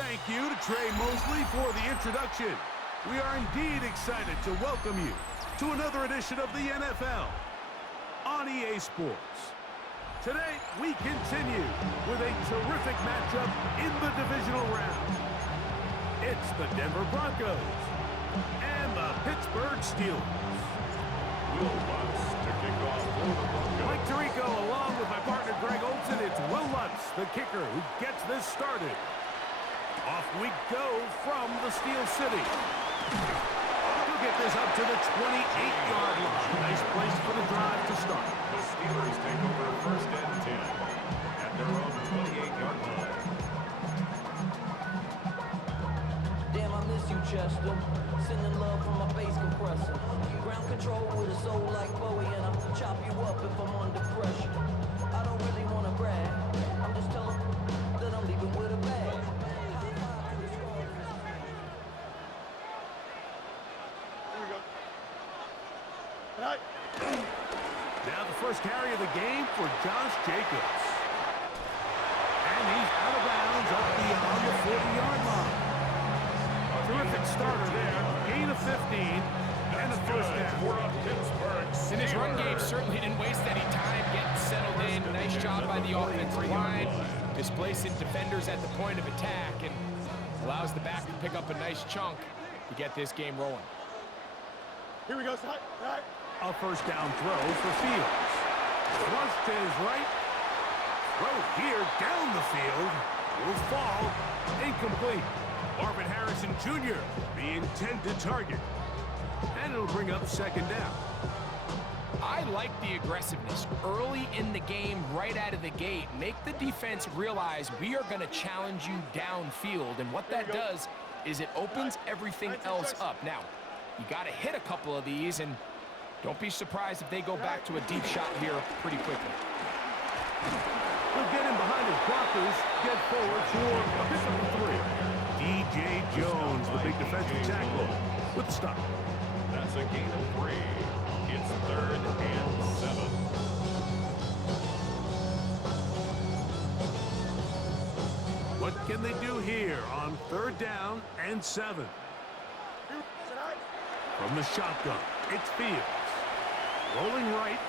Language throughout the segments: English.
Thank you to Trey Mosley for the introduction. We are indeed excited to welcome you to another edition of the NFL on EA Sports. Today, we continue with a terrific matchup in the divisional round. It's the Denver Broncos and the Pittsburgh Steelers. Will Lutz to kick off for the Broncos. Mike Tirico along with my partner Greg Olson. It's Will Lutz, the kicker, who gets this started. Off we go from the Steel City. He'll get this up to the 28-yard line. Nice place for the drive to start. The Steelers take over first and 10 at their own 28-yard line. Damn, I miss you, Chester. Sending love from my bass compressor. Ground control with a soul like Bowie, and I'll chop you up if I'm under pressure. I don't really want to brag. I'm just telling that I'm leaving with a bag. Now the first carry of the game for Josh Jacobs. And he's out of bounds up beyond the 40-yard line. Terrific starter there. Gain of 15 and a first down. And his run game certainly didn't waste any time getting settled in. Nice job by the offensive line. Displacing defenders at the point of attack and allows the back to pick up a nice chunk to get this game rolling. Here we go, right. A first down throw for Fields. Thrust to his right. Throw here down the field. Will fall. Incomplete. Marvin Harrison Jr., the intended target. And it'll bring up second down. I like the aggressiveness early in the game, right out of the gate. Make the defense realize we are going to challenge you downfield. And what that does is it opens everything else up. Now, you got to hit a couple of these, and don't be surprised if they go back to a deep shot here pretty quickly. He'll get in behind his blockers, get forward for a pickup of 3. DJ Jones, the big defensive tackle, with the stop. That's a gain of 3. It's 3rd and 7. What can they do here on 3rd down and 7? From the shotgun, it's Fields. Rolling right.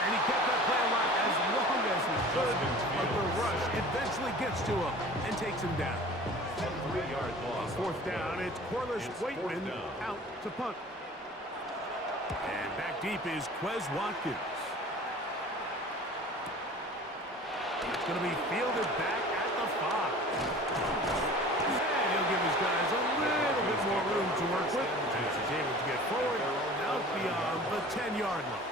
And he kept that play alive as long as he could, but the rush eventually gets to him and takes him down. 3-yard loss. 4th down, it's Corliss Waitman out to punt. And back deep is Quez Watkins. It's going to be fielded back at the 5. And he'll give his guys a little bit more room to work with as he's able to get forward out beyond the 10-yard line.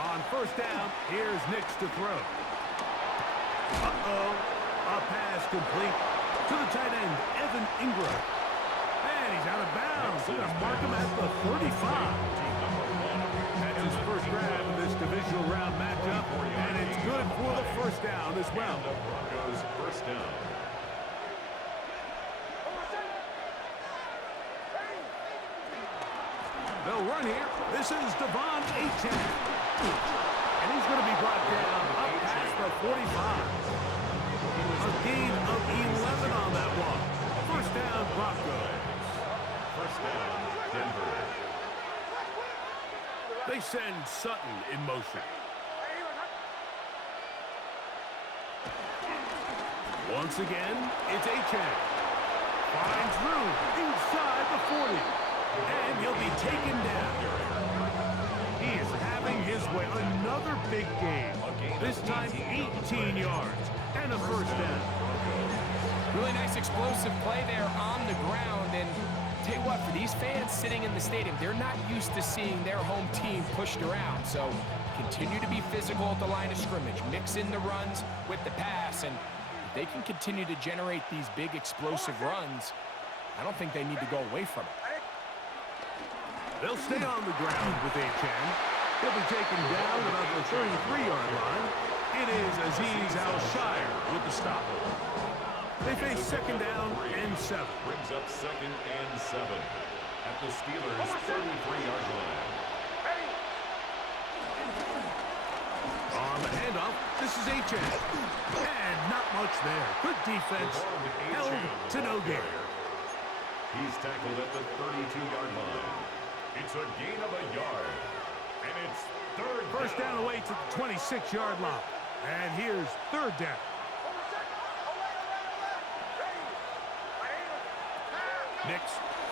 On 1st down, here's Nix to throw. Uh-oh. A pass complete to the tight end, Evan Ingram. And he's out of bounds. They're going to mark him at the 35. That's his first grab in this divisional round matchup, and it's good for the first down as well. The Broncos first down. They'll run here. This is Devon Achane. And he's going to be brought down up past the 45. A gain of 11 on that one. First down, Broncos. First down, Denver. They send Sutton in motion. Once again, it's Achane. Finds room inside the 40. And he'll be taken down. He is having his way. Another big game. This time 18 yards and a first down. Really nice explosive play there on the ground. And tell you what, for these fans sitting in the stadium, they're not used to seeing their home team pushed around. So continue to be physical at the line of scrimmage. Mix in the runs with the pass. And if they can continue to generate these big explosive runs, I don't think they need to go away from it. They'll stay on the ground with Achane. He'll be taken down about the 33-yard line. It is Azeez Al-Shire with the stop. They face second down and 7. Brings up 2nd and 7. at the Steelers' 33-yard line. On the handoff, this is Achan. And not much there. Good defense. Held to no gain. He's tackled at the 32-yard line. It's a gain of a yard. And it's First down away to the 26-yard line. And here's third down. Nix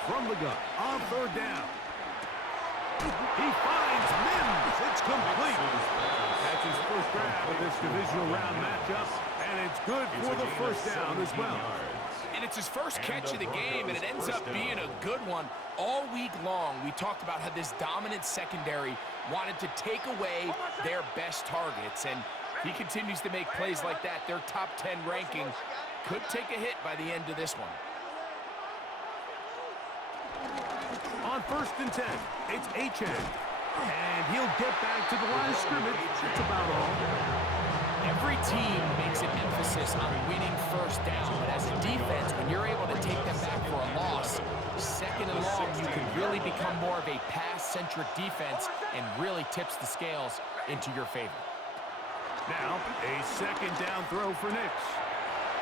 from the gun on third down. He finds Mims. It's complete. That's his first grab of this divisional round matchup, and it's good for the first down as well. And it's his first catch of the game, and it ends up being a good one. All week long, we talked about how this dominant secondary wanted to take away their best targets, and if he continues to make plays like that, their top 10 ranking could take a hit by the end of this one. On first and 10, it's Achan. And he'll get back to the line of scrimmage. That's about all. Every team makes an emphasis on winning first down, but as a defense, when you're able to take them back for a loss, second and long, you can really become more of a pass-centric defense and really tips the scales into your favor. Now, a second down throw for Nix.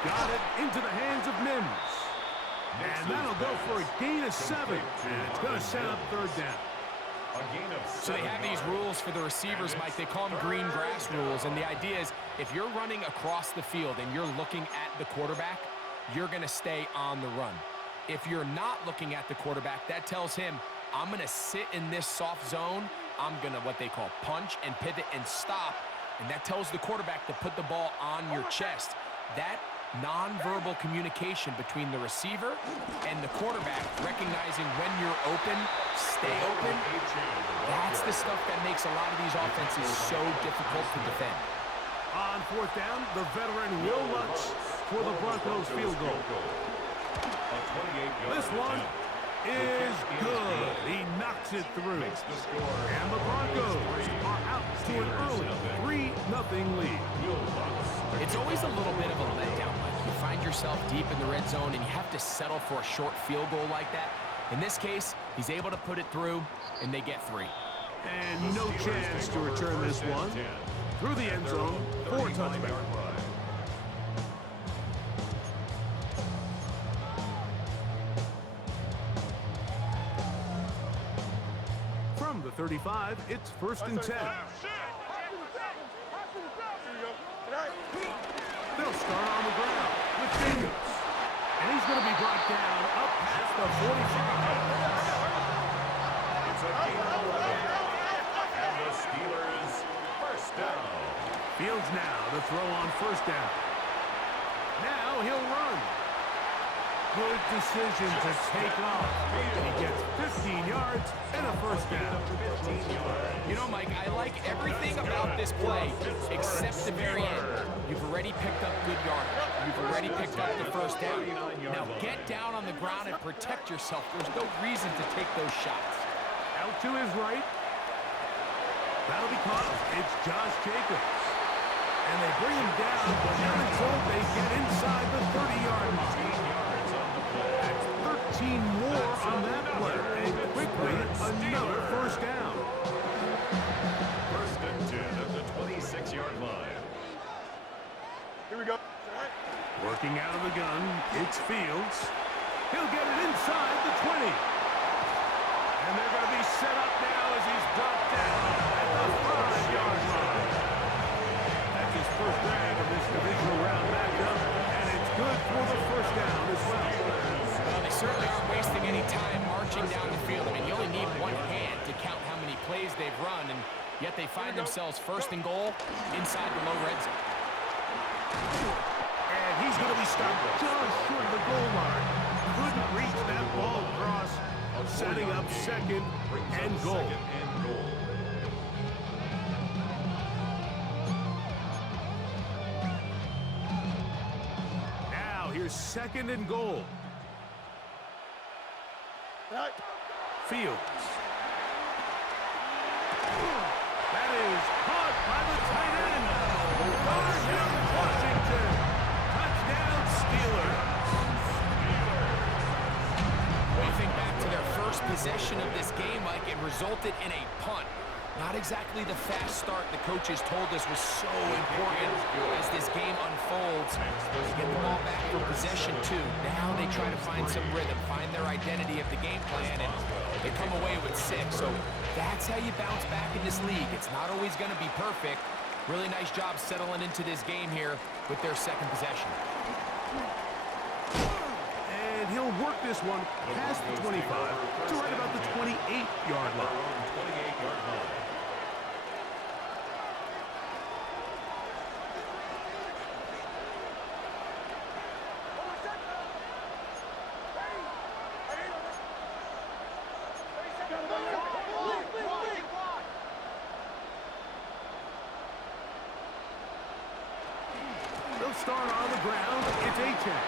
Got it into the hands of Mims. And that'll go for a gain of 7. And it's going to set up third down. So they have these rules for the receivers, Mike. They call them green grass rules. And the idea is if you're running across the field and you're looking at the quarterback, you're going to stay on the run. If you're not looking at the quarterback, that tells him, I'm going to sit in this soft zone. I'm going to what they call punch and pivot and stop. And that tells the quarterback to put the ball on your chest. That nonverbal communication between the receiver and the quarterback, recognizing when you're open, stay open, that's the stuff that makes a lot of these offenses so difficult to defend. On fourth down, the veteran Will Lutz for the Broncos field goal. This one is good. He knocks it through. And the Broncos are out to an early 3-0 lead. It's always a little bit of a letdown. Like you find yourself deep in the red zone and you have to settle for a short field goal like that. In this case, he's able to put it through, and they get 3. And no chance to return this one. Through the end zone, 4 touchdowns. From the 35, it's first and 10. They'll start on the ground with Jacobs. And he's going to be brought down up past the 45. It's a gain of 11. And the Steelers first down. Fields now to throw on first down. Now he'll run. Good decision to take off. He gets 15 yards and a first down. You know, Mike, I like everything about this play except the very end. You've already picked up good yardage. You've already picked up the first down. Now get down on the ground and protect yourself. There's no reason to take those shots. Out to his right. That'll be caught. It's Josh Jacobs. And they bring him down, but not until they get inside the 30-yard line. That's 13 more on that play. And quickly, another first down. First and 10 at the 26-yard line. Here we go. Working out of the gun, it's Fields. He'll get it inside the 20. And they're going to be set up now as he's dropped down at the 5-yard line. That's his first grab of this divisional round matchup, and it's good for the first down as well. Well, they certainly aren't wasting any time marching down the field. I mean, you only need one hand to count how many plays they've run, and yet they find themselves first and goal inside the low red zone. And he's going to be stopped just short of the goal line. Couldn't reach that ball across, setting up second and goal. Now here's second and goal. Fields. That is caught by the tight end. Touchdown, Washington. Touchdown, Steelers. We think back to their first possession of this game, Mike. It resulted in a punt. Not exactly the fast start the coaches told us was so important as this game unfolds. They get the ball back for possession two. Now they try to find some rhythm, find their identity of the game plan, and they come away with 6. So that's how you bounce back in this league. It's not always going to be perfect. Really nice job settling into this game here with their second possession. And he'll work this one past the 25 to right about the 28-yard line. They'll start on the ground. It's A-Check.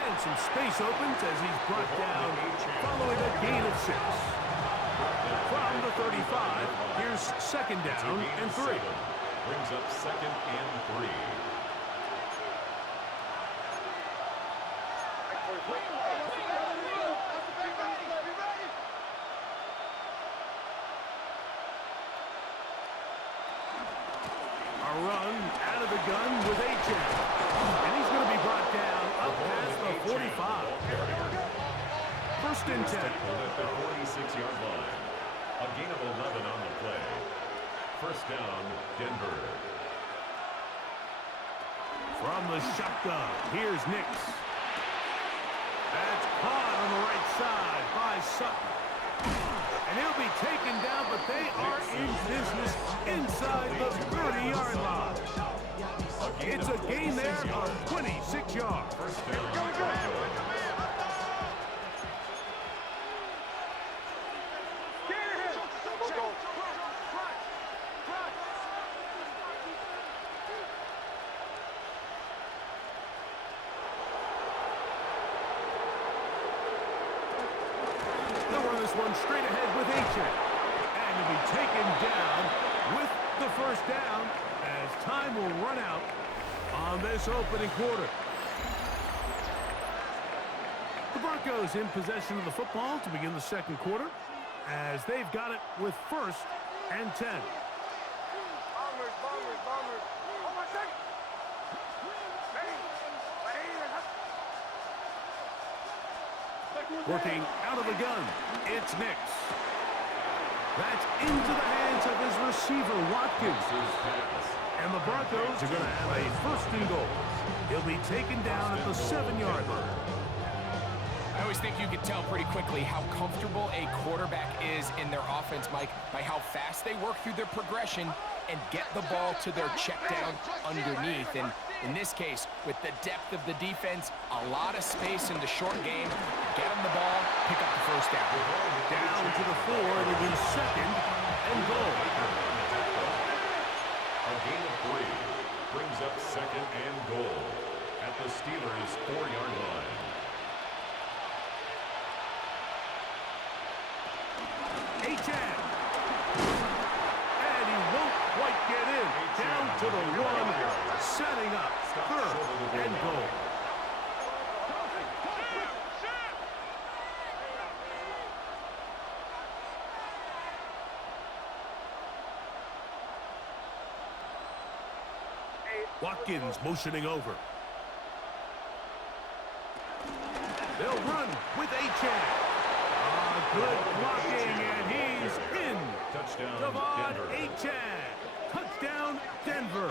And some space opens as he's brought down following a gain of 6. From the 35, here's second down and 3. Brings up second and 3. A run out of the gun with A-Check. And he's going to be brought down up past the 45. First and 10. At the 46-yard line. A gain of 11 on the play. First down, Denver. From the shotgun, here's Nix. That's caught on the right side by Sutton. And he'll be taken down, but they are in business inside the 30-yard line. It's a gain there of 26 yards. First down. One straight ahead with A-Check. And to be taken down with the first down as time will run out on this opening quarter. The Broncos in possession of the football to begin the second quarter as they've got it with first and 10. Bombers. Hold on a second. Working out of the gun, it's Nix. That's into the hands of his receiver, Watkins. And the Broncos are going to have a first and goal. He'll be taken down at the 7-yard line. I always think you can tell pretty quickly how comfortable a quarterback is in their offense, Mike, by how fast they work through their progression and get the ball to their check down underneath. And in this case, with the depth of the defense, a lot of space in the short game, get them the ball, pick up the first down. Down to the 4, it'll be second and goal. A gain of 3 brings up second and goal at the Steelers' 4-yard line. A-Check. And he won't quite get in. Down to the 1, setting up third and goal. Watkins motioning over. They'll run with A-Check. Good blocking, and he's in. Touchdown, Devon Denver. A-Check. Touchdown, Denver.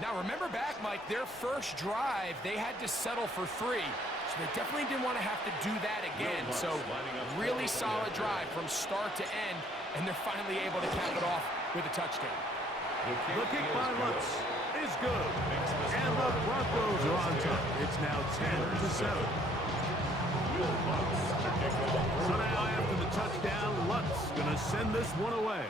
Now remember back, Mike, their first drive, they had to settle for 3. So they definitely didn't want to have to do that again. So really solid drive from start to end, and they're finally able to cap it off with a touchdown. The kick by Lutz is good. And the Broncos are on top. It's now 10-7. So now after the touchdown, Lutz going to send this one away.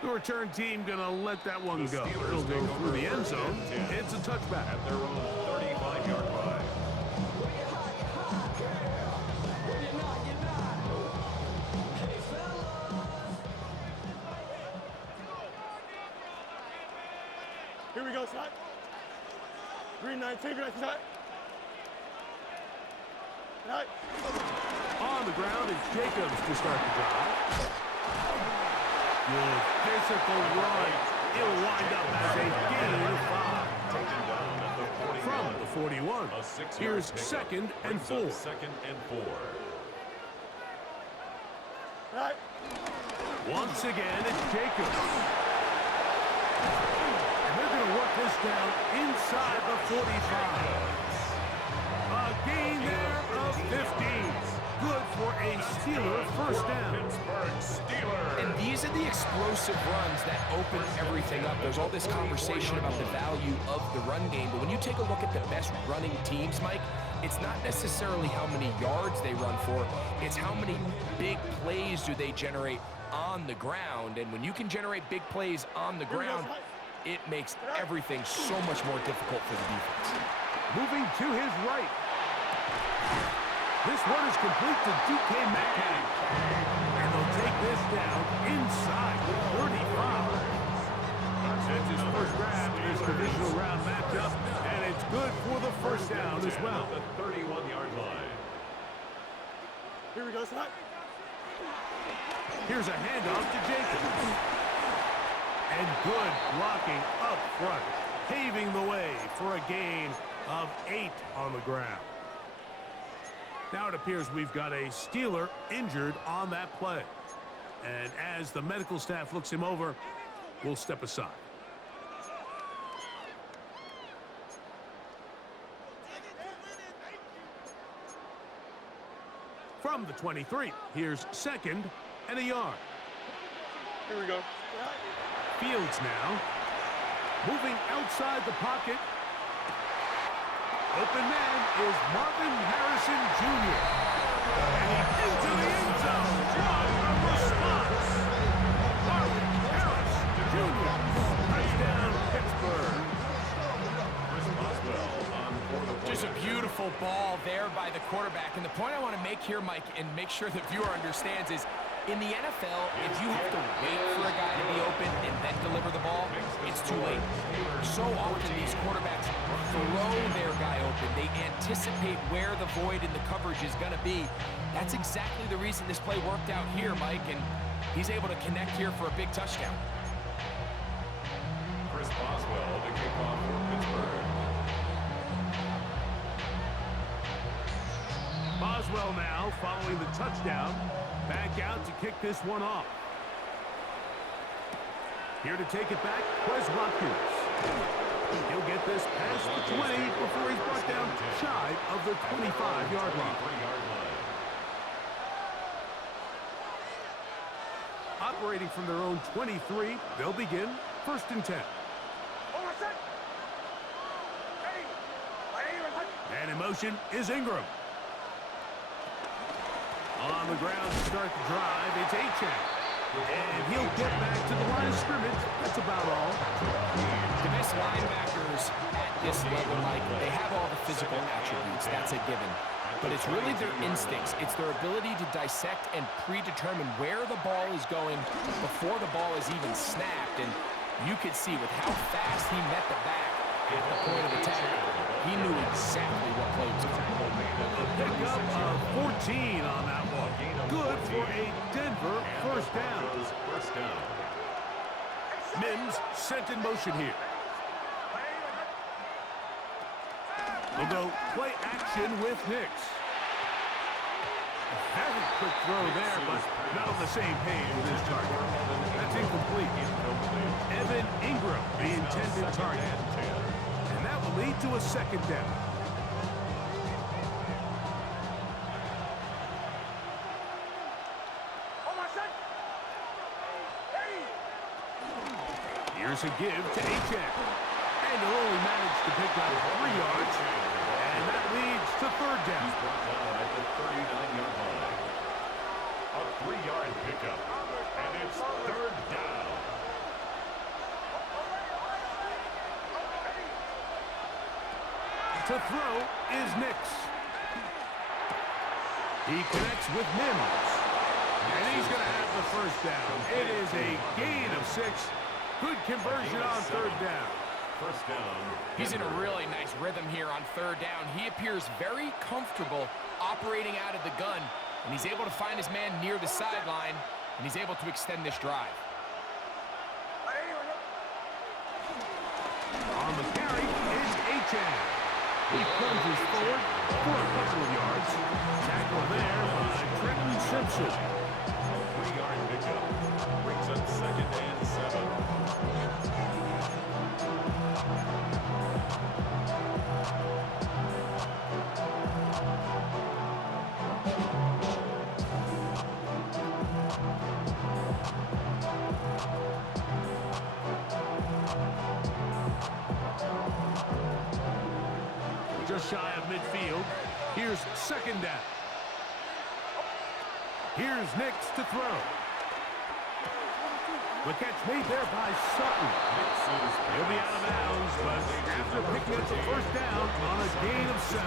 The return team going to let that one go. It'll go through the end zone. It's a touchback. At their own 35-yard line. Here we go, son. On the ground, it's Jacobs to start the drive. Good physical run. It'll wind up as a gain of 5. Taken down at the 41. From the 41, A 6-yard here's pickup. 2nd and Brings up 4. 2nd and 4. Once again, it's Jacobs. And they're going to work this down inside the 45. A gain there of 15. Good for a Steeler first down. Pittsburgh Steelers. And these are the explosive runs that open everything up. There's all this conversation about the value of the run game, but when you take a look at the best running teams, Mike, it's not necessarily how many yards they run for, it's how many big plays do they generate on the ground. And when you can generate big plays on the ground, it makes everything so much more difficult for the defense. Moving to his right. This one is complete to DK Metcalf. And they'll take this down inside the 35. That's his first grab in this divisional round matchup, and it's good for the first down as well. The 31-yard line. Here we go, son. Here's a handoff to Jacobs. And good blocking up front, paving the way for a gain of 8 on the ground. Now it appears we've got a Steeler injured on that play. And as the medical staff looks him over, we'll step aside. From the 23, here's 2nd and a yard. Here we go. Fields now. Moving outside the pocket. Open man is Marvin Harrison Jr. And into the end zone. What a response. Marvin Harris Jr. Touchdown, Pittsburgh. Chris Boswell on for the Just a beautiful ball there by the quarterback. And the point I want to make here, Mike, and make sure the viewer understands is, in the NFL, if you have to wait for a guy to be open and then deliver the ball, it's too late. So often these quarterbacks throw their guy open. They anticipate where the void in the coverage is going to be. That's exactly the reason this play worked out here, Mike, and he's able to connect here for a big touchdown. Chris Boswell to kick off for Pittsburgh. Boswell now following the touchdown. Back out to kick this one off. Here to take it back, Quez Watkins. He'll get this past the 20 before he's brought down shy of the 25-yard line. Operating from their own 23, they'll begin 1st and 10. And in motion is Ingram. On the ground to start the drive, it's Achane. And he'll get back to the line of scrimmage. That's about all. The best linebackers at this level, Mike, they have all the physical attributes. That's a given. But it's really their instincts. It's their ability to dissect and predetermine where the ball is going before the ball is even snapped. And you could see with how fast he met the back at the point of attack, he knew exactly what play was coming. A pickup of 14 on that one. Good for a Denver first down. Mims sent in motion here. We'll go play action with Nix. A very quick throw there, but not on the same page with his target. That's incomplete. Evan Ingram, the intended target. And that will lead to a 2nd down. Here's a give to Achane. And he'll only manage to pick up 3 yards. And that leads to 3rd down. He's brought down at the 39-yard line. A 3-yard pickup. And it's 3rd down. To throw is Nix. He connects with Mims. And he's going to have the first down. It is a gain of 6. Good conversion on 3rd down. first down. He's in a really nice rhythm here on third down. He appears very comfortable operating out of the gun, and he's able to find his man near the sideline, and he's able to extend this drive. On the carry is Achan. He plunges forward for a couple of yards. Tackle there by Trenton Simpson. 3-yard pickup. Brings up 2nd and 7. Just shy of midfield. Here's 2nd down. Here's Nix to throw. The catch made there by Sutton. He'll be out of bounds, but after picking up the first down on a gain of 7.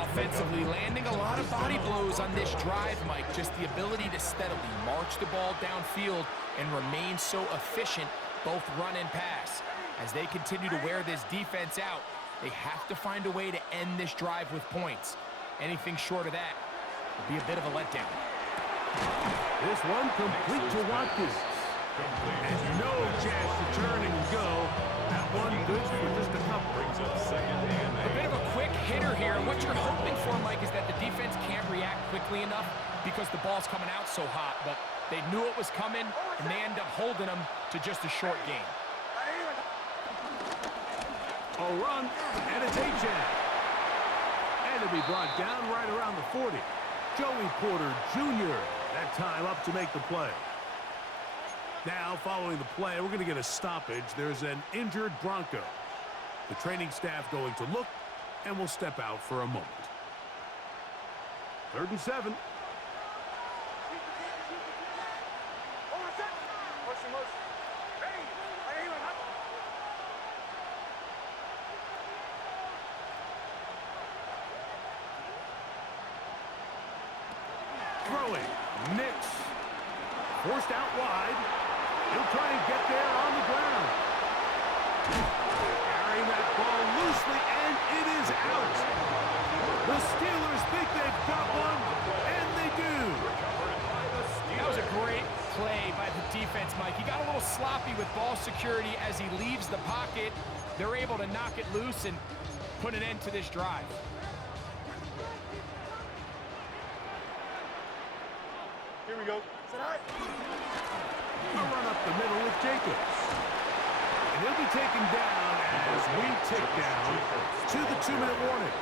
Offensively, landing a lot of body blows on this drive, Mike. Just the ability to steadily march the ball downfield and remain so efficient, both run and pass. As they continue to wear this defense out, they have to find a way to end this drive with points. Anything short of that will be a bit of a letdown. This one complete to Watkins. And no chance to turn and go. That one good for just a couple. Brings up 2nd and 8. A bit of a quick hitter here. What you're hoping for, Mike, is that the defense can't react quickly enough because the ball's coming out so hot. But they knew it was coming, and they end up holding them to just a short gain. A run, and it's Achan. And it'll be brought down right around the 40. Joey Porter Jr. that time up to make the play. Now, following the play, we're going to get a stoppage. There's an injured Bronco. The training staff going to look, and will step out for a moment. 3rd and 7. Throwing, Nix. Forced out wide. He'll try and get there on the ground. Carrying that ball loosely, and it is out. The Steelers think they've got one, and they do. That was a great play by the defense, Mike. He got a little sloppy with ball security as he leaves the pocket. They're able to knock it loose and put an end to this drive. Here we go. A run up the middle with Jacobs. And he'll be taken down as we tick down to the 2-minute warning.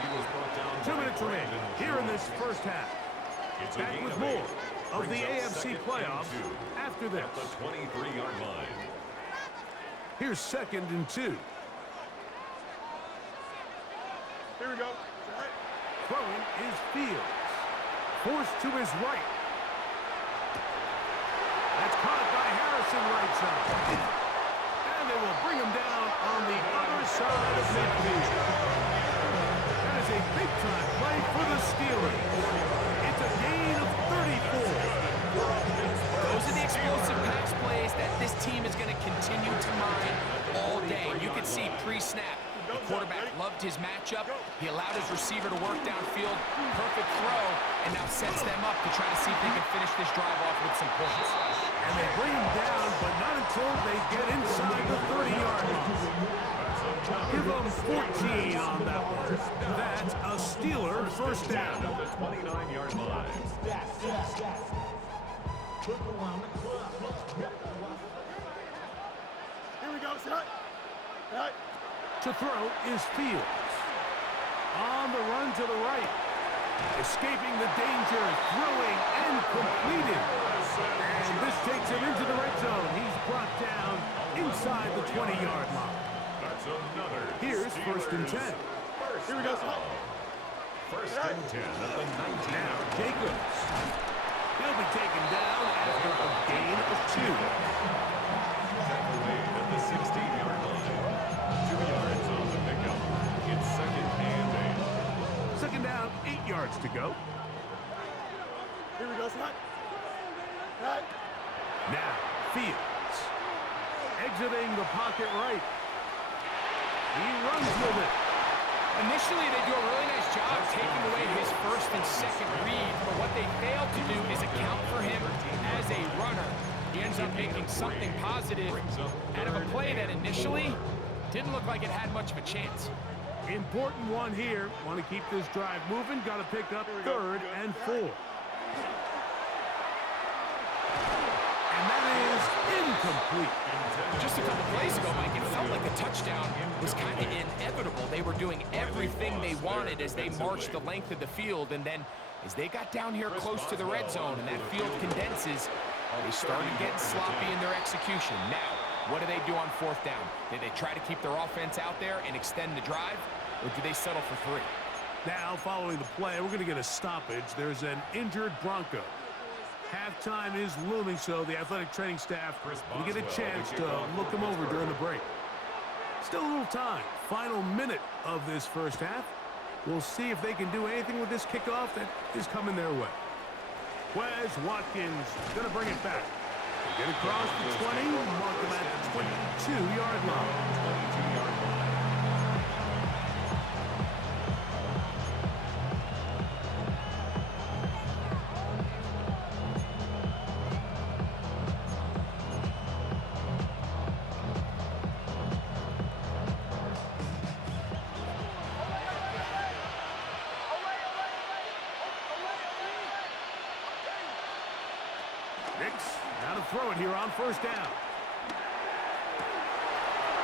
He was brought down 2 minutes remaining here in this first half. It's a Back gain with of more 8. of the Brings up AFC 2nd and playoffs 2 after this. at the 23-yard line. Here's 2nd and 2. Here we go. Throwing is Fields. Forced to his right. That's caught by Harrison right side. And they will bring him down on the other side of midfield. That is a big-time play for the Steelers. It's a gain of 34. Those are the explosive pass plays that this team is going to continue to mine all day. You can see pre-snap, the quarterback loved his matchup. He allowed his receiver to work downfield. Perfect throw, and now sets them up to try to see if they can finish this drive off with some points. And they bring him down, but not until they get inside the 30-yard line. Give them 14 on that one. That's a Steeler first down. At the 29-yard line. Here we go. Set. To throw is Fields. On the run to the right. Escaping the danger, throwing, and completed. And this takes him into the red zone. He's brought down inside the 20-yard line. That's another. Here's 1st and 10. Here we go. First and 10 at the 19. Now Jacobs. He'll be taken down after a gain of 2. Tackle made at the 16-yard line. 2 yards on the pickup. It's 2nd and 8. 2nd down, 8 yards to go. Here we go. Set. Now Fields. Exiting the pocket right. He runs with it. Initially, they do a really nice job taking away his first and second read, but what they fail to do is account for him as a runner. He ends up making something positive out of a play that initially didn't look like it had much of a chance. Important one here. Want to keep this drive moving. Got to pick up 3rd and 4. And that is incomplete. Just a couple plays ago, Mike, it felt like a touchdown was kind of inevitable. They were doing everything they wanted as they marched the length of the field, and then as they got down here close to the red zone and that field condenses, they started getting sloppy in their execution. Now, what do they do on 4th down? Do they try to keep their offense out there and extend the drive, or do they settle for 3? Now, following the play, we're going to get a stoppage. There's an injured Bronco. Halftime is looming, so the athletic training staff will get a chance to look him over during the break. Still a little time. Final minute of this first half. We'll see if they can do anything with this kickoff that is coming their way. Wes Watkins going to bring it back. Get across the 20, mark him at the 22-yard line. Now to throw it here on 1st down.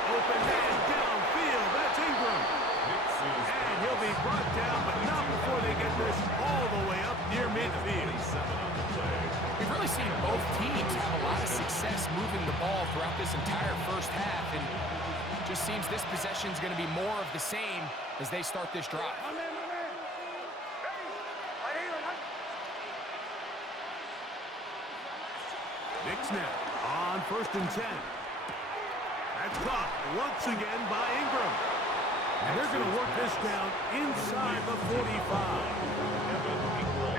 Open man downfield. That's Ingram. And he'll be brought down, but not before they get this all the way up near midfield. We've really seen both teams have a lot of success moving the ball throughout this entire first half, and it just seems this possession is going to be more of the same as they start this drive. Knicks now on 1st and 10. That's caught once again by Ingram. And they're going to work this down inside the 45.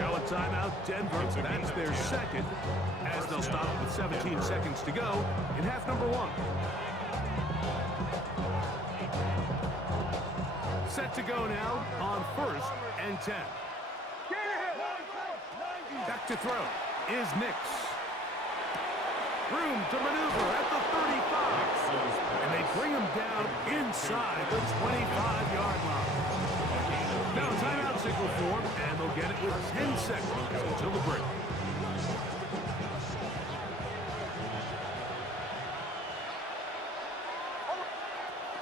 Now a timeout, Denver. That's their second, as they'll stop with 17 seconds to go in half number 1. Set to go now on 1st and 10. Back to throw is Knicks. Room to maneuver at the 35. And they bring him down inside the 25-yard line. Now timeout signal form, and they'll get it with 10 seconds until the break.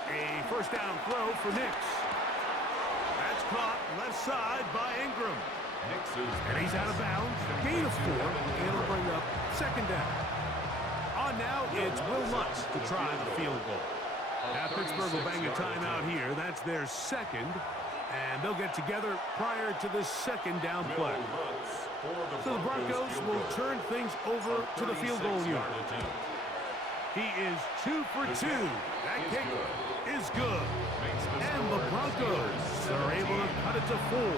A 1st down throw for Knicks. That's caught left side by Ingram. And he's out of bounds. Gain of 4, and it'll bring up 2nd down. On now, it's Will Lutz to try the field goal. Now Pittsburgh will bang a timeout here. That's their second, and they'll get together prior to the 2nd down play. So the Broncos will turn things over to the field goal unit. He is 2 for 2. That kick is good. And the Broncos are able to cut it to 4.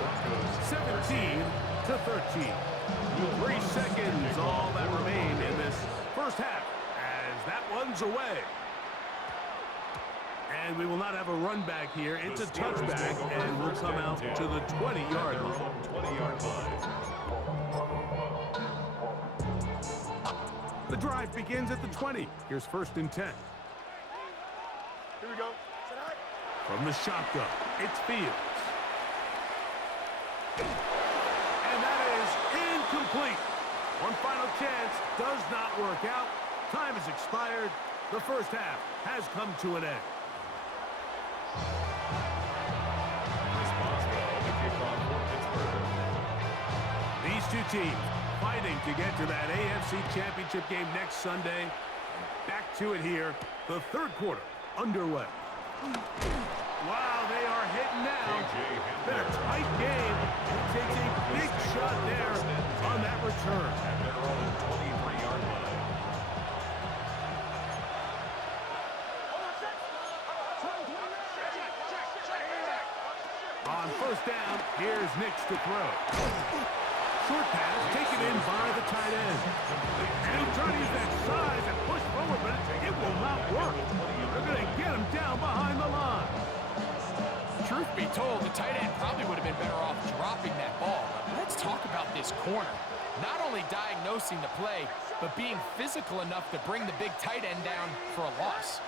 17 to 13. 3 seconds, all that remain in this first half, as that one's away. And we will not have a run back here. It's a touchback, and we'll come out to the 20-yard line. The drive begins at the 20. Here's 1st and 10. Here we go. From the shotgun, it's Fields. And that is incomplete. One final chance does not work out. Time has expired. The first half has come to an end. These two teams fighting to get to that AFC Championship game next Sunday. Back to it here. The 3rd quarter underway. Wow, they are hitting now. Been a tight game. He takes a big shot there on that return. At their own 23-yard line. On 1st down, here's Knicks to throw. Short pass taken in by the tight end. And he'll try to use that size and push forward, but it will not work. They're going to get him down behind the line. Truth be told, the tight end probably would have been better off dropping that ball. But let's talk about this corner. Not only diagnosing the play, but being physical enough to bring the big tight end down for a loss.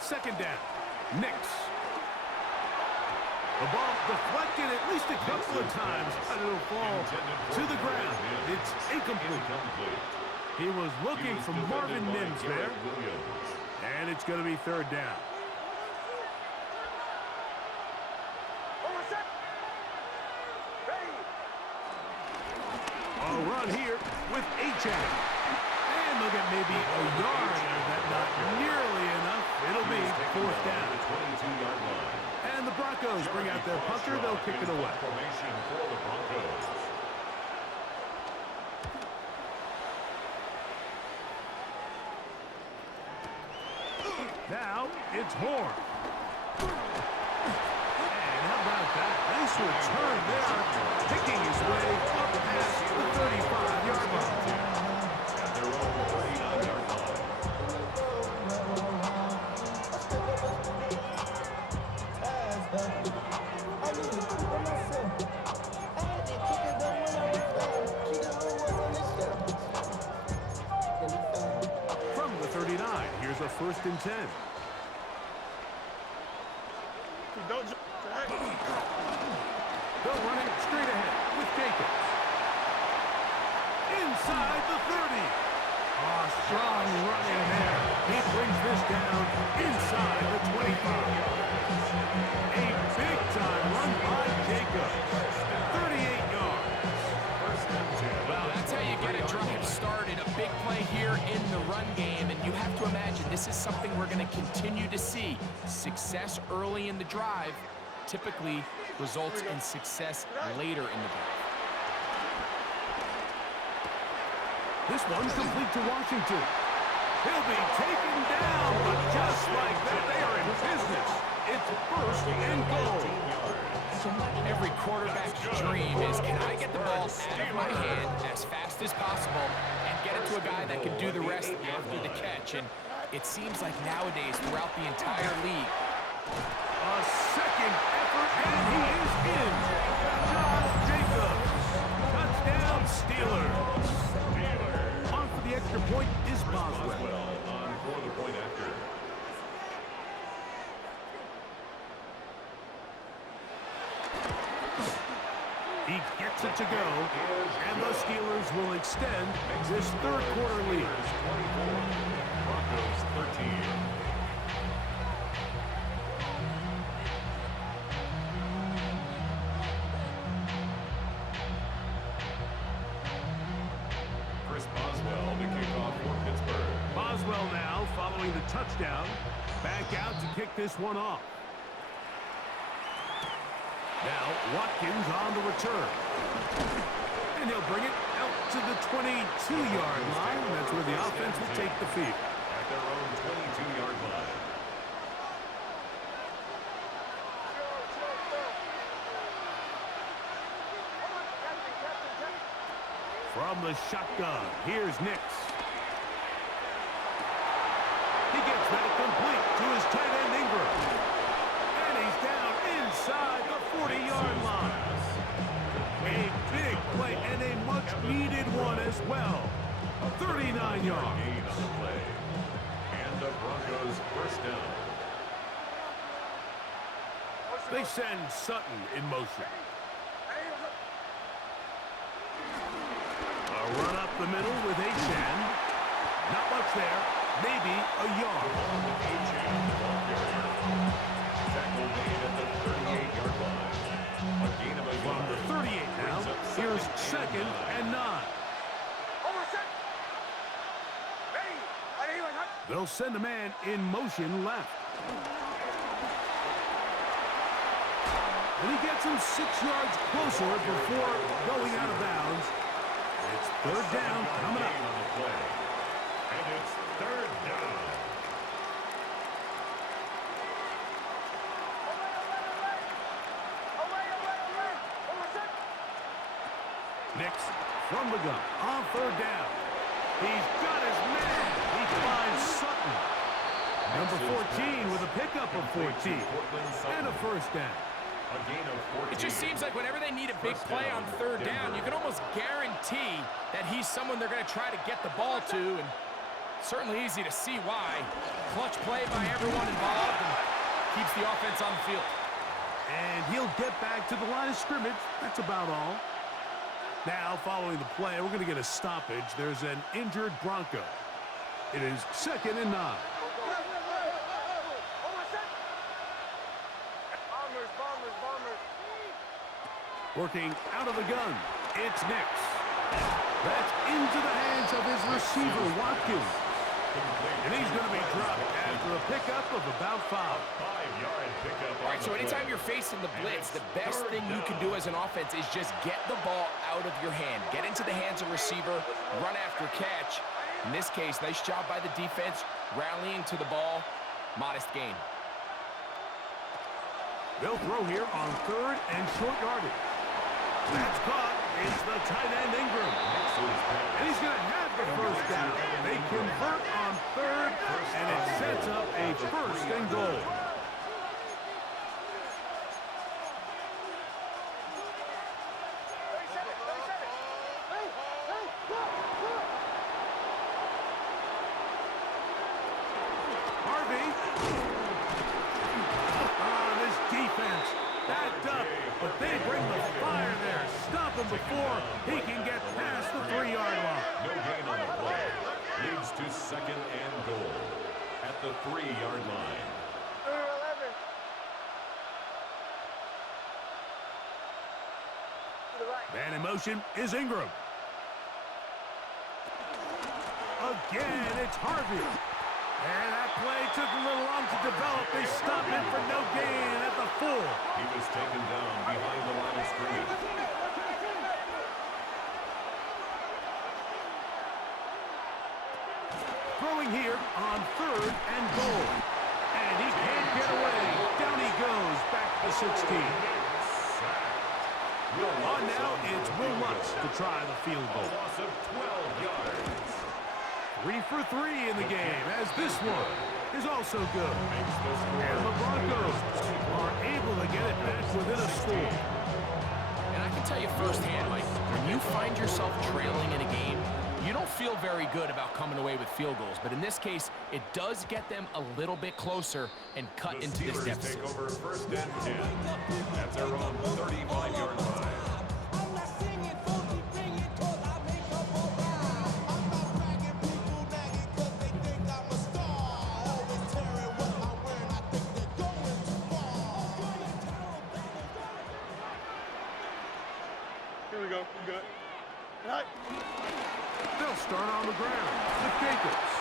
Second down. Knicks. The ball deflected at least a couple of times, and it'll fall to the ground. It's incomplete. He was looking for Marvin Mims there, and it's going to be third down. A run here with H.A. And they'll get maybe a yard out of that, not nearly enough. It'll be fourth down. And the Broncos bring out their punter. They'll kick it away. Formation for the Broncos. Now it's Horn. And how about that? Nice return there. Picking his way up past the 35-yard line. At their own 39-yard line. From the 39, here's a 1st and 10. They'll run it straight ahead with Jacobs. Inside the 30. Oh, strong running there. He brings this down inside the 25. A big-time run by Jacobs. 38 yards. Well, that's how you get a drive started. A big play here in the run game, and you have to imagine this is something we're going to continue to see. Success early in the drive typically results in success later in the drive. This one complete to Washington. He'll be taken down, but just like that, they are in business. It's 1st and goal. Every quarterback's dream is, can I get the ball out of my hand as fast as possible and get it to a guy that can do the rest after the catch? And it seems like nowadays, throughout the entire league, A second effort, and he is in. Josh Jacobs. Touchdown, Steelers. On for the extra point is Boswell. On for the point after. He gets it to go, and the Steelers will extend this third quarter lead. 24. Broncos 13. Chris Boswell to kick off for Pittsburgh. Boswell now following the touchdown. Back out to kick this one off. Now Watkins on the return. And he'll bring it out to the 22-yard line. That's where the offense will take the field. At their own 22-yard line. From the shotgun, here's Nix. He gets that complete to his tight end Ingram. And he's down inside the 40-yard line. A big play and a much-needed one as well. 39 yards. Gain on the play. And the Broncos first down. They send Sutton in motion. A run up the middle with H.N. Not much there. Maybe a yard. Tackle made at the 38-yard line. A gain of a From yard. the 38 now, here's 2nd and 9. They'll send a man in motion left. And he gets him 6 yards closer before going out of bounds. It's third down coming up. On the play. And it's third down. Nix from the gun on third down. He's got his man. He finds Sutton. Number 14 with a pickup of 14 and a first down. A gain of 14. It just seems like whenever they need a big play on third down, you can almost guarantee that he's someone they're going to try to get the ball to, and certainly easy to see why. Clutch play by everyone involved and keeps the offense on the field. And he'll get back to the line of scrimmage. That's about all. Now, following the play, we're going to get a stoppage. There's an injured Bronco. It is 2nd and 9. Working out of the gun, it's Nix. That's into the hands of his receiver, Watkins. And he's going to be dropped after a pickup of about 5. 5-yard pickup. All right, so anytime you're facing the blitz, the best thing you can do as an offense is just get the ball out of your hand. Get into the hands of receiver, run after catch. In this case, nice job by the defense, rallying to the ball. Modest gain. They'll throw here on 3rd and short yardage. That's caught. It's the tight end Ingram. And he's going to have the first down. They convert on 3rd, and it sets up a 1st and goal. Harvey. This defense backed up, but they bring the fire there. Stop him before he can get past the 3-yard line. No gain on the play. Leads to 2nd and goal at the 3-yard line. Man in motion is Ingram. Again, it's Harvey. And that play took a little long to develop. They stop it for no gain at the 4. He was taken down behind the line of scrimmage. Throwing here on 3rd and goal. And he can't get away. Down he goes, back to 16. On now, it's Will Lutz to try the field goal. A loss of 12 yards. 3 for 3 in the game, as this one is also good. Makes the score. And the Broncos are able to get it back within a score. And I can tell you firsthand, Mike, when you find yourself trailing in a game, you don't feel very good about coming away with field goals. But in this case, it does get them a little bit closer and cut The into this Steelers deficit. take over 1st and 10 at their own 35-yard line. Here we go. You good? Right. They'll start on the ground with Jacobs.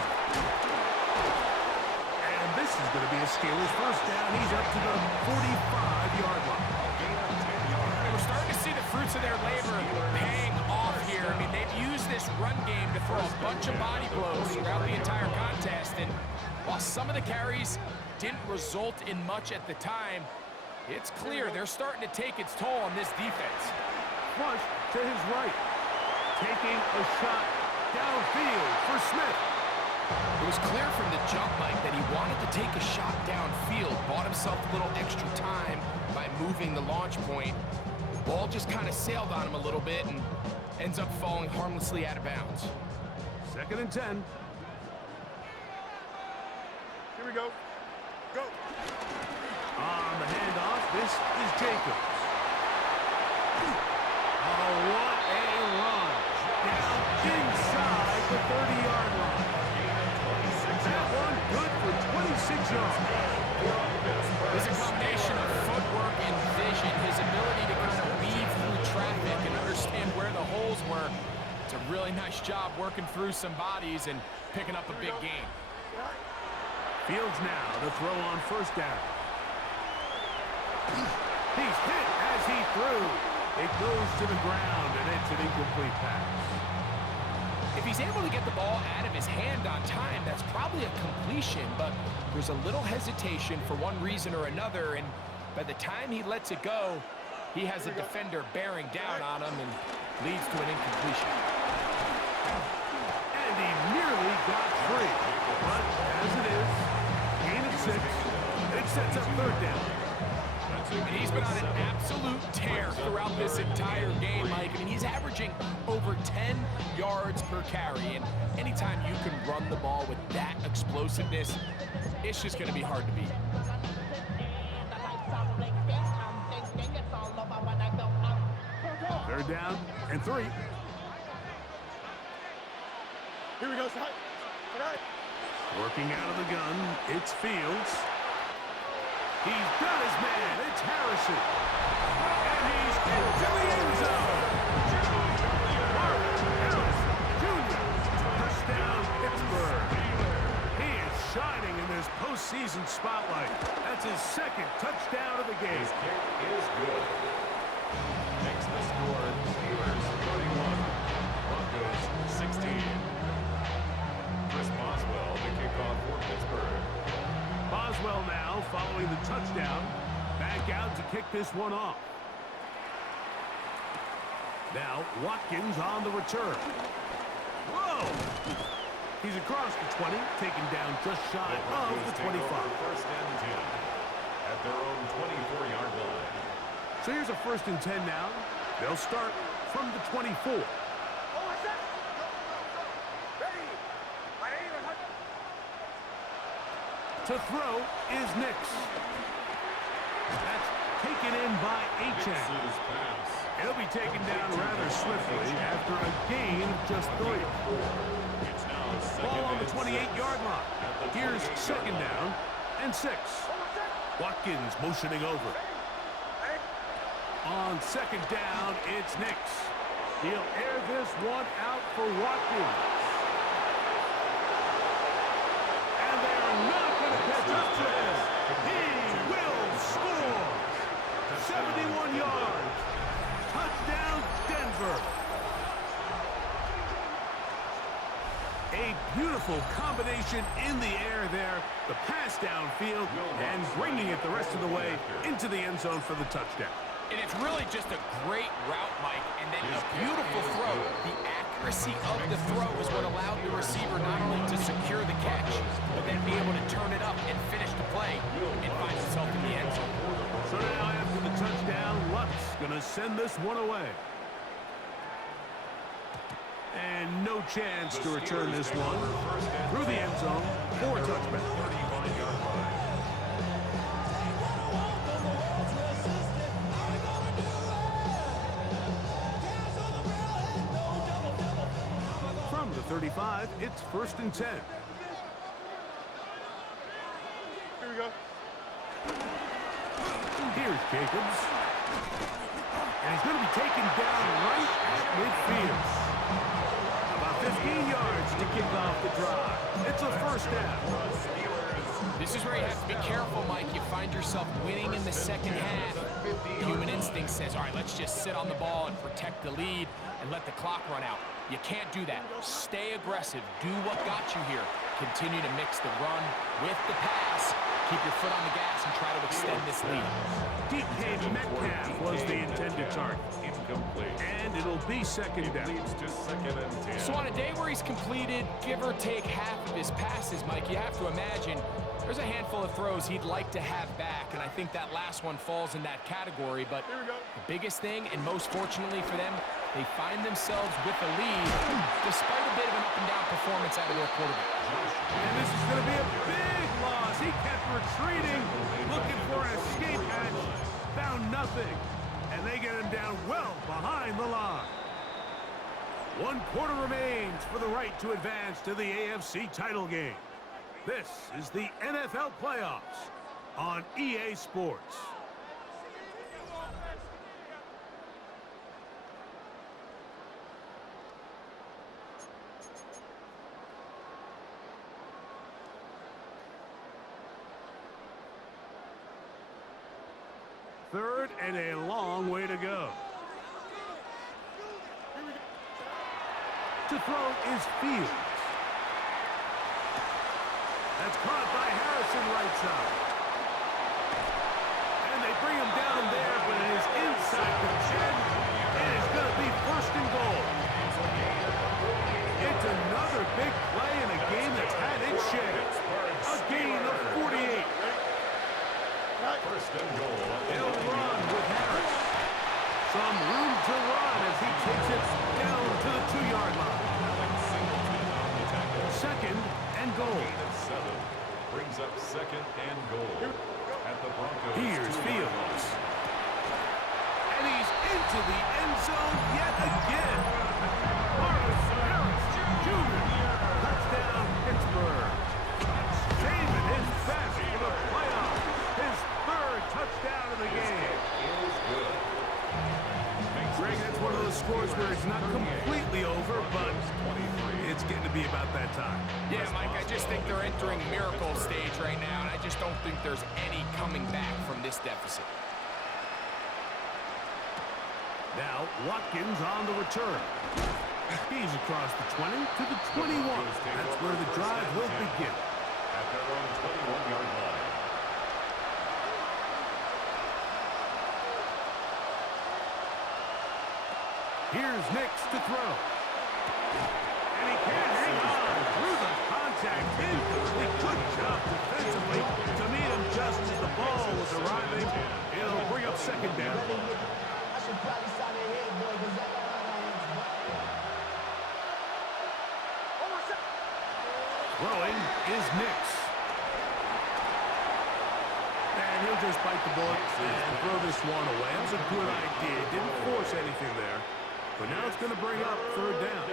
And this is going to be a Steelers first down. He's up to the 45-yard line. We're starting to see the fruits of their labor paying off here. I mean, they've used this run game to throw a bunch of body blows throughout the entire contest. And while some of the carries didn't result in much at the time, it's clear they're starting to take its toll on this defense. Flush to his right. Taking a shot downfield for Smith. It was clear from the jump, Mike, that he wanted to take a shot downfield, bought himself a little extra time by moving the launch point. Ball just kind of sailed on him a little bit and ends up falling harmlessly out of bounds. 2nd and 10. Here we go. Go. On the handoff, this is Jacobs. Oh, what a run. Down inside the 30-yard line. That one good for 26 yards. There's a combination of footwork and vision, his ability to kind of weave through traffic and understand where the holes were. It's a really nice job working through some bodies and picking up a big gain. Fields now to throw on 1st down. He's hit as he threw. It goes to the ground, and it's an incomplete pass. If he's able to get the ball out of his hand on time, that's probably a completion, but there's a little hesitation for one reason or another, and by the time he lets it go, he has a defender bearing down on him, and leads to an incompletion. And he nearly got free. But as it is, gain of 6, and it sets up third down. And he's been on an absolute tear throughout this entire game, Mike. I mean, he's averaging over 10 yards per carry. And anytime you can run the ball with that explosiveness, it's just going to be hard to beat. Third down and 3. Here we go, Side. Tonight. Working out of the gun, it's Fields. He's got his man, it's Harrison. And he's into the end zone. Marvin Harrison Jr. Touchdown, Pittsburgh. He is shining in this postseason spotlight. That's his second touchdown of the game. His kick is good. Makes the score Steelers 31, Broncos 16. Chris Boswell, the kickoff for Pittsburgh. Boswell now, following the touchdown, back out to kick this one off. Now, Watkins on the return. Whoa! He's across the 20, taken down just shy of the 25. First and 10 at their own 24-yard line. So here's a first and 10 now. They'll start from the 24. To throw is Nix. That's taken in by Achane. Nix's pass. He'll be taken down rather swiftly after a gain of just 3. It's now second Ball on the and 28-yard line. Here's 28-yard second line. down and 6. Watkins motioning over. On second down, it's Nix. He'll air this one out for Watkins. And they're not going to catch up to him. He will score. 71 yards. Touchdown, Denver. A beautiful combination in the air there. The pass downfield and bringing it the rest of the way into the end zone for the touchdown. And it's really just a great route, Mike, and then a beautiful throw. The accuracy of the throw is what allowed the receiver not only to secure the catch, but then be able to turn it up and finish the play and find himself in the end zone. So now after the touchdown, Luck's going to send this one away. And no chance to return this one through the end zone for a touchback. 35-yard line. From the 35, it's first and 10. Here we go. Here's Jacobs. And he's going to be taken down right at midfield. About 15 yards to kick off the drive. It's a first down. This is where you have to be careful, Mike. You find yourself winning in the second half. Human instinct says, all right, let's just sit on the ball and protect the lead and let the clock run out. You can't do that. Stay aggressive. Do what got you here. Continue to mix the run with the pass. Keep your foot on the gas and try to extend this lead. DK Metcalf was the intended target. Incomplete. And it'll be second down. Leads to second and 10. So on a day where he's completed, give or take half of his passes, Mike, you have to imagine there's a handful of throws he'd like to have back, and I think that last one falls in that category. But Here we go. the biggest thing, and most fortunately for them, they find themselves with a lead despite a bit of an up-and-down performance out of their quarterback. And this is going to be a big loss. He kept retreating, looking for an escape hatch, found nothing. And they get him down well behind the line. 1 quarter remains for the right to advance to the AFC title game. This is the NFL playoffs on EA Sports. Third and a long way to go. To throw is Fields. That's caught by Harrison right side. And they bring him down there, but it is inside the 10. It is going to be first and and goal. He'll run with Harris. Some room to run as he takes it down to the 2-yard line. Second and goal. Gain of 7 brings up second and goal at the Broncos. Here's Fields. And he's into the end zone yet again. Marcus Harris Jr. Touchdown, Pittsburgh. Saving his best for the playoffs. His 3rd touchdown of the game. Greg, that's one of those scores where it's not completely over, but it's getting to be about that time. Yeah, Mike, I just think they're entering miracle stage right now, and I just don't think there's any coming back from this deficit. Now, Watkins on the return. He's across the 20 to the 21. That's where the drive will begin. At their own 21-yard line. Here's Nix to throw. And he can't hang on through the contact. Incomplete. Good job defensively to meet him just as the ball was arriving. It'll bring up second down. Throwing is Nix. And he'll just bite the bullet and throw this one away. That was a good idea. Didn't force anything there. But now it's going to bring up third down.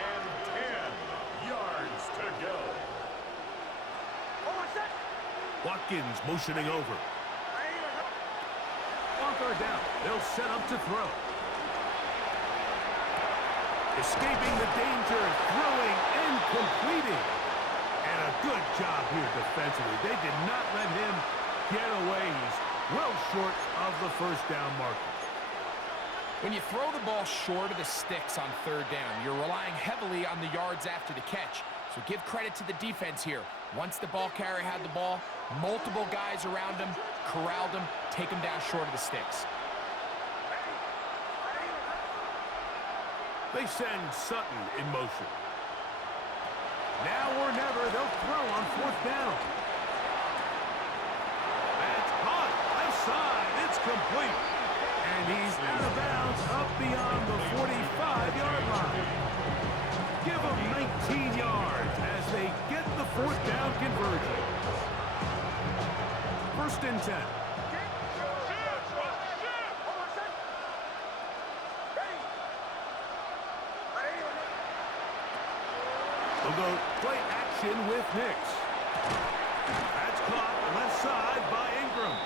And 10 yards to go. Watkins motioning over. On third down, they'll set up to throw. Escaping the danger, throwing and completing. And a good job here defensively. They did not let him get away. He's well short of the first down marker. When you throw the ball short of the sticks on third down, you're relying heavily on the yards after the catch. So give credit to the defense here. Once the ball carrier had the ball, multiple guys around him, corralled him, take him down short of the sticks. They send Sutton in motion. Now or never, they'll throw on fourth down. That's caught. Left side. It's complete. And he's out of bounds up beyond the 45-yard line. Give him 19 yards as they get the fourth down conversion. First and 10. They'll go play action with Nix. That's caught left side by Ingram.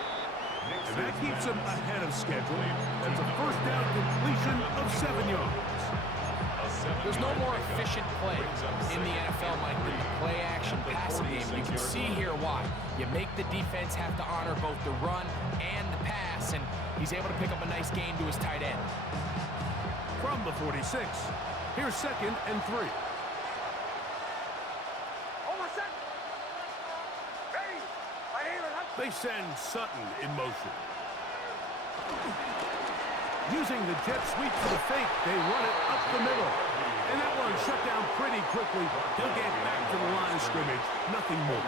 And that keeps him ahead of schedule. That's a first down completion of 7 yards. There's no more efficient play in the NFL, Mike, than the play-action passing game. You can see here why. You make the defense have to honor both the run and the pass, and he's able to pick up a nice gain to his tight end. From the 46, here's second and 3. They send Sutton in motion. Using the jet sweep for the fake, they run it up the middle. And that one shut down pretty quickly. He'll get back to the line of scrimmage. Nothing more.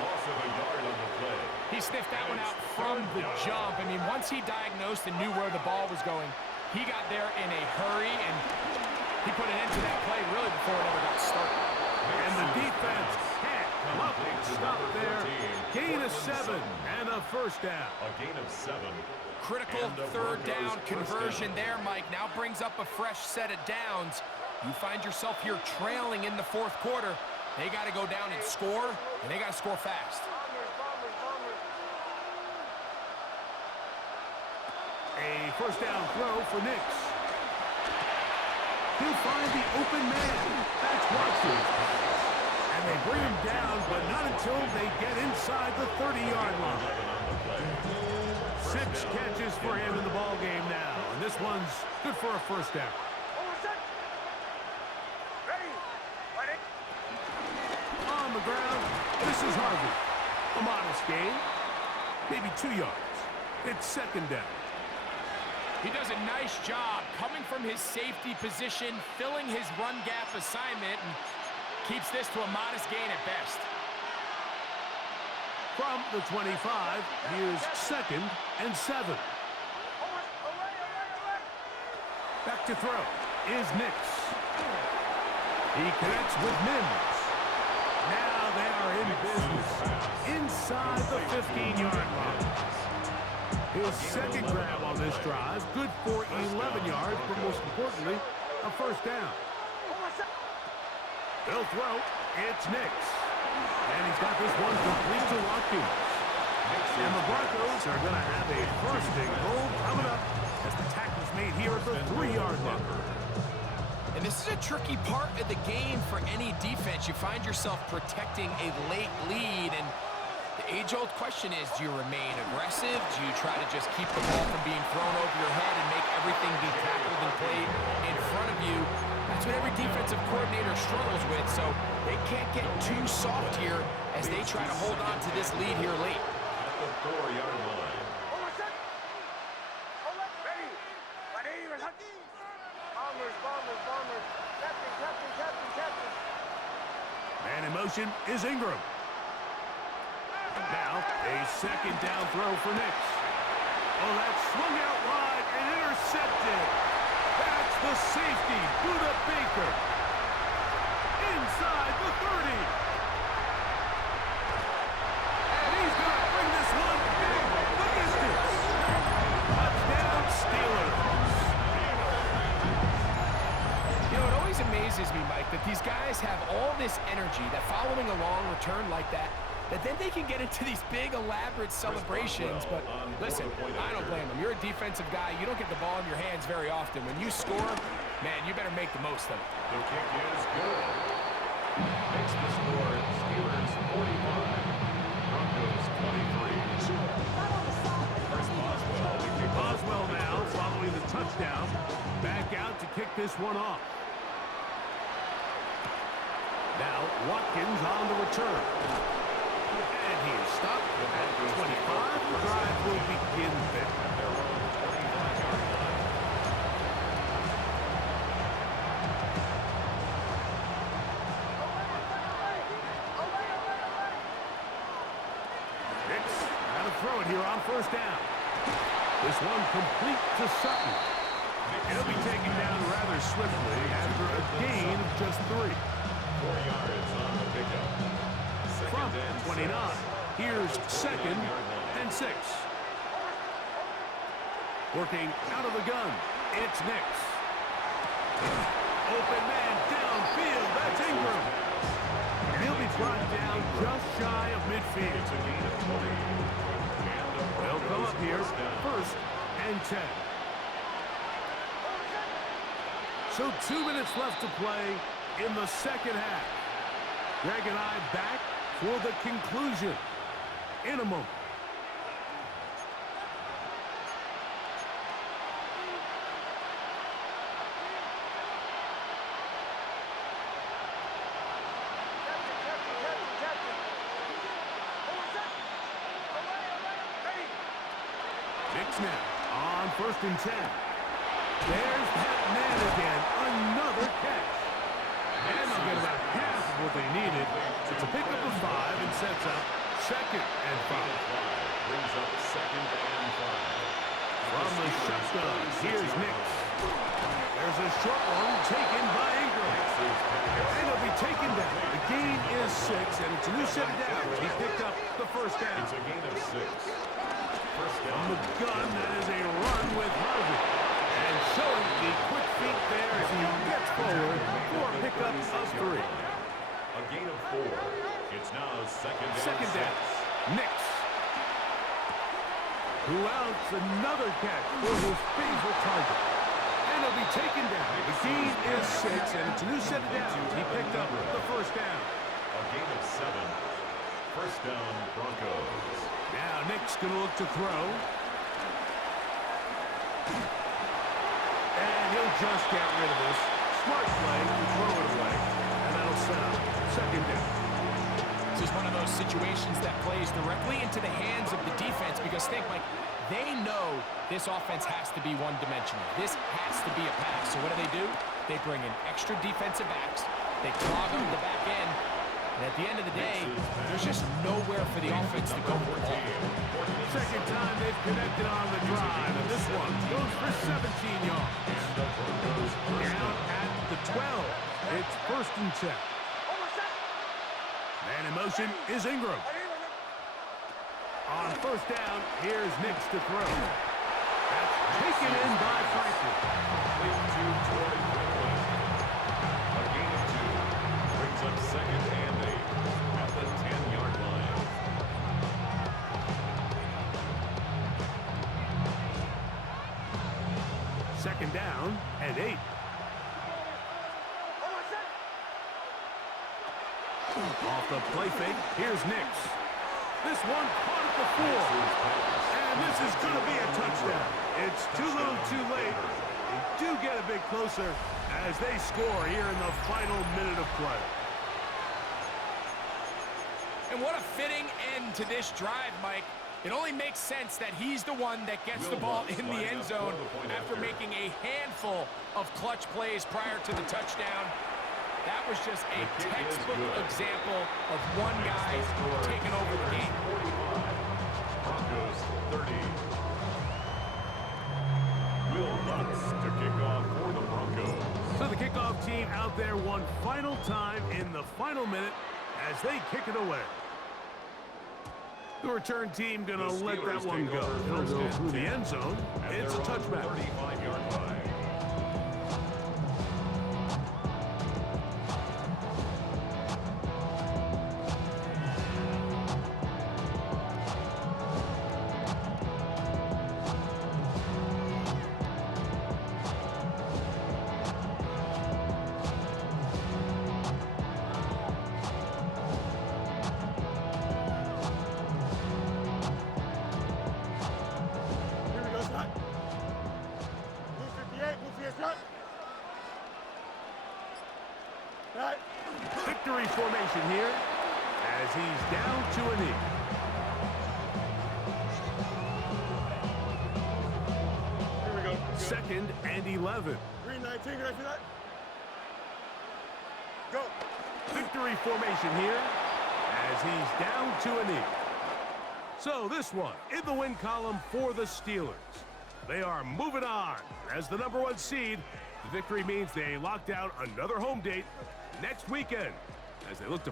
He sniffed that one out from the jump. I mean, once he diagnosed and knew where the ball was going, he got there in a hurry, and he put an end to that play really before it ever got started. And the defense can't come up and stop there. Gain of 7 and a first down. A gain of 7. Critical third down conversion there, Mike. Now brings up a fresh set of downs. You find yourself here trailing in the fourth quarter. They got to go down and score, and they got to score fast. A first down throw for Nix. He'll find the open man. That's Watkins. And they bring him down, but not until they get inside the 30-yard line. 6 catches for him in the ball game now, and this one's good for a first down. On the ground, this is Harvey. A modest gain, maybe 2 yards. It's second down. He does a nice job coming from his safety position, filling his run gap assignment, and keeps this to a modest gain at best. From the 25, here's 2nd and 7. Back to throw is Nix. He connects with Mims. Now they are in business inside the 15-yard line. His second grab on this drive, good for 11 yards, but most importantly, a first down. They'll throw. It's Nix. And he's got this one complete to Watkins. And the Broncos are going to have a first and goal coming up as the tackle's made here at the 3-yard line. And this is a tricky part of the game for any defense. You find yourself protecting a late lead, and the age-old question is, do you remain aggressive? Do you try to just keep the ball from being thrown over your head and make everything be tackled and played in front of you? That's what every defensive coordinator struggles with, so they can't get too soft here as they try to hold on to this lead here late. At the 4-yard line. Man in motion is Ingram. Now, a second down throw for Nix. Oh, that swung out wide and intercepted. That's the safety, Buda Baker. Inside the 30. And he's going to bring this one big the distance. Touchdown, Steelers. You know, it always amazes me, Mike, that these guys have all this energy, that following a long return like that then they can get into these big, elaborate celebrations. But listen, I don't blame them. You're a defensive guy. You don't get the ball in your hands very often. When you score, man, you better make the most of it. The kick is good. Makes the score Steelers 45, Broncos 23. Chris Boswell, the kick. Boswell now following the touchdown. Back out to kick this one off. Now Watkins on the return. And he is stopped at 25. The drive will begin there. Nix got to throw it here on first down. This one complete to Sutton. He'll be taken down rather swiftly after a gain of just 3. 4 yards on the pickup. From 29, here's 2nd and 6. Working out of the gun, it's Nix. Open man downfield, that's Ingram. And he'll be brought down just shy of midfield. It's a gain of 20. They'll come up here, 1st and 10. So 2 minutes left to play in the second half. Greg and I back for the conclusion in a moment. Nix now on 1st and 10. There's that man again, another catch. And they'll get about half of what they needed. It's a pickup of 5 and sets up 2nd and 5. Brings up 2nd and 5. From the shotgun, here's Nix. There's a short one taken by Ingram. And he'll be taken down. The gain is 6, and it's a new set of downs. He picked up the first down. It's a gain of 6. First From down. the gun, that is a run with Harvey. And showing the quick feet there as he gets forward for a pickup of 3. A gain of 4. It's now 2nd and 6. Second down, Nix. Who else? Another catch for his favorite target. And he'll be taken down. The gain is 6, and it's a new set of downs. He picked up the first down. A gain of 7. First down, Broncos. Now Nix going to look to throw. And he'll just get rid of this. Smart play to throw it away. And that'll set up 2nd down. This is one of those situations that plays directly into the hands of the defense because think, Mike, they know this offense has to be one-dimensional. This has to be a pass. So what do? They bring in extra defensive backs. They clog up the back end. And at the end of the day, there's just nowhere for the offense to go with the ball. Second time they've connected on the drive, and this one goes for 17 yards. Down at the 12. It's first and 10. Man in motion is Ingram. On first down, here's Nix to throw. That's taken in by Franklin. Complete to Troy Franklin. A gain of 2. Brings up second and 8 at the 10-yard line. Second down and 8. Off the play fake, here's Nix. This one caught at the 4. And this is going to be a touchdown. It's too little too late. They do get a bit closer as they score here in the final minute of play. And what a fitting end to this drive, Mike. It only makes sense that he's the one that gets the ball in the end zone after making a handful of clutch plays prior to the touchdown. That was just a textbook example of one guy taking over the game. 45. Broncos 30. Will Lutz to kick off for the Broncos. So the kickoff team out there one final time in the final minute as they kick it away. The return team going to let that one go. It'll go through the end zone. It's a touchback. 35-yard line. Victory formation here as he's down to a knee. Here we go. Second and 11. 319, can I see that? Go. Victory formation here as he's down to a knee. So this one in the win column for the Steelers. They are moving on as the #1 seed. The victory means they locked out another home date next weekend as they look to